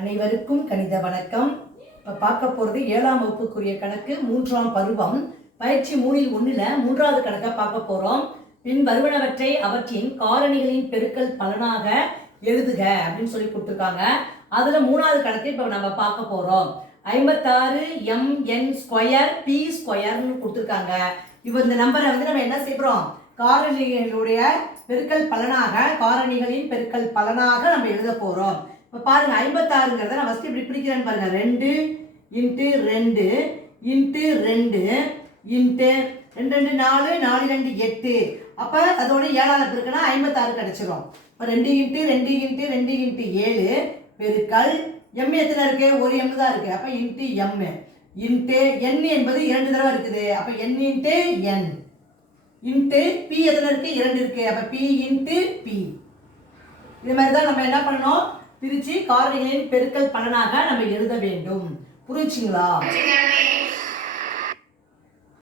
அனைவருக்கும் கணித வணக்கம். இப்போ பார்க்க போகிறது 7ஆம் வகுப்புக்குரிய கணக்கு 3ஆம் பருவம் பயிற்சி 3ல் மூன்றாவது கணக்கை பார்க்க போகிறோம். பின் வருவனவற்றை அவற்றின் காரணிகளின் பெருக்கல் பலனாக எழுதுக அப்படின்னு சொல்லி கொடுத்துருக்காங்க. அதில் 3வது கணக்கு இப்போ நம்ம பார்க்க போகிறோம். 56 mn² p² கொடுத்துருக்காங்க. இப்போ இந்த நம்பரை நம்ம என்ன செய்கிறோம், காரணிகளுடைய பெருக்கல் பலனாக, காரணிகளின் பெருக்கல் பலனாக நம்ம எழுத போகிறோம். இப்போ பாருங்க, 56ங்கிறத நான் ஃபஸ்ட்டு இப்படி பிடிக்கிறேன்னு பாருங்க. 2 × 2 × 2 இன்ட்டு 2 2 4 4 2 8. அப்போ அதோட 7ஆல் பெருக்கினா 56 கிடச்சிரும். இப்போ 2 × 2 × 2 × 7 பெருக்கல் m எத்தனை இருக்கு? ஒரு m தான் இருக்கு. அப்போ இன்ட்டு m இன்ட்டு n என்பது 2 தடவை இருக்குது. அப்போ n × n இன்ட்டு p எத்தனை இருக்கு? 2 இருக்கு. அப்போ p × p. இது மாதிரி தான் நம்ம என்ன பண்ணணும், பிரித்து காரணிகளின் பெருக்கல் பலனாக நம்ம எழுத வேண்டும். புரிஞ்சுங்களா?